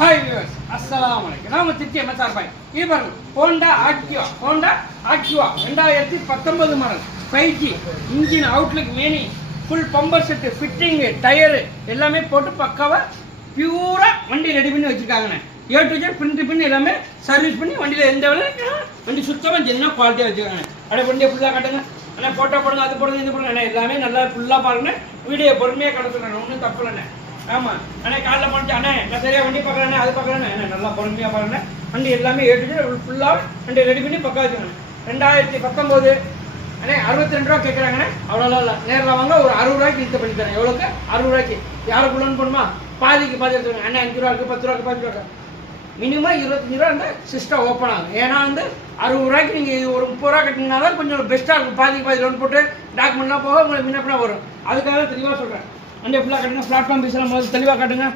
Hi viewers, அஸ்ஸலாமு அலைக்கும். நான் உங்கள் திருச்சி எம்எஸ்ஆர் பாய். இது பாருங்க, Honda Activa 2019 model 5G engine outlook manifold bumper set fitting tyre எல்லாமே போட்டு பக்காவாக பியூராக வண்டி ரெடி பண்ணி வச்சுருக்காங்கண்ணே. ஏ டு ஜெட் பின் எல்லாமே சர்வீஸ் பண்ணி வண்டியில் எந்த வேலை வண்டி சுத்தமாக ஜென்னா குவாலிட்டியாக வச்சுருக்காங்க. அப்படியே வண்டியை ஃபுல்லாக காட்டுங்க அண்ணா, ஃபோட்டோ போடுங்க, அது போடுங்க, இது போடுங்க அண்ணா, எல்லாமே நல்லா ஃபுல்லாக பாருங்க. வீடியோ பொறுமையாக கடத்துறேன், ஒன்றும் தப்பு இல்லைண்ணே. ஆமாம் அண்ணே, காலைல போனச்சு அண்ணே நான் சரியாக வண்டி பார்க்குறேண்ணே, அது பார்க்குறேண்ணே அண்ணே, நல்லா பொறுமையாக பாருங்க. வண்டி எல்லாமே ஏ டு ஜெட் ஃபுல்லாக வண்டி ரெடி பண்ணி பக்கா வச்சுக்கோங்க. 2019 அண்ணே 62 ரூபா கேட்குறாங்கண்ணே. அவ்வளோலாம் இல்லை, நேரில் வாங்க, ஒரு 60 ரூபாய்க்கு இழுத்து பண்ணி தரேன். எவ்வளோக்கு? 60 ரூபாய்க்கு. யாருக்குள்ளன்னு போகணுமா? பாதிக்கு பாதி எடுத்துக்கோங்க அண்ணே. 5 ரூபாய்க்கு 10 ரூபாய்க்கு 15 ரூபாய்க்கு மினிமம் 25 ரூபா இருந்தால் சிஸ்டம் ஓப்பன் ஆகும். ஏன்னா 60 ரூபாய்க்கு நீங்கள் ஒரு 30 ரூபா கட்டிங்கன்னா தான் கொஞ்சம் பெஸ்ட்டாக இருக்கும். பாதிக்கு பாதி லோன் போட்டு டாக்குமெண்ட்லாம் போக உங்களுக்கு முன்னப்பினா வரும். அதுக்காக தெளிவாக சொல்கிறேன். வண்டியை ஃபுல்லாக காட்டுங்க, பிளாட்ஃபார்ம் பீஸ்லாம் முதல்ல தெளிவாக காட்டுங்க.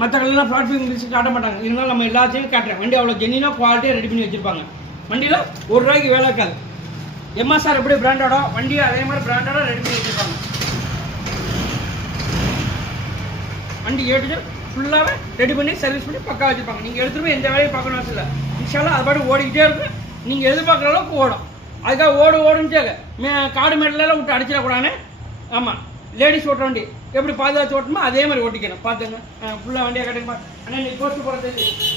மற்ற கடையிலாம் பிளாட்ஃபார்ம் பீஸ் காட்ட மாட்டாங்க. இருந்தாலும் நம்ம எல்லாத்தையும் காட்டுறேன். வண்டி அவ்வளோ ஜென்னினாக குவாலிட்டியாக ரெடி பண்ணி வச்சுருப்பாங்க. வண்டியில் 1 ரூபாய்க்கு வேலை இருக்காது. எம்எஸ்ஆர் எப்படி பிராண்டோட வண்டியை அதே மாதிரி பிராண்டோட ரெடி பண்ணி வச்சுருப்பாங்க. வண்டி ஏட்டு ஃபுல்லாகவே ரெடி பண்ணி சர்வீஸ் பண்ணி பக்கா வச்சுருப்பாங்க. நீங்கள் எடுத்துகிட்டு எந்த வேலையும் பார்க்கணும் அவசியம் இல்லை. இன்ஷால்லா அது பாட்டு ஓடிக்கிட்டே இருக்கும். நீங்கள் எதிர்பார்க்குற அளவுக்கு ஓடும். அதுக்காக ஓடுன்ட்டாங்க காடு மேடலாம் விட்டு அடிச்சிடக்கூடாதுன்னு. ஆமாம், லேடிஸ் ஓட்டுற வண்டி எப்படி பாதுகாத்து ஓட்டணுமோ அதே மாதிரி ஓட்டிக்கணும். பார்த்துங்க ஃபுல்லாக வண்டியாக கட்டுங்க. ஆனால் இன்னைக்கு போஸ்ட் போகிறது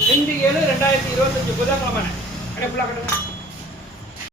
2/7/2025 புதன்கிழமை. அப்படியே ஃபுல்லாக கட்டுங்க.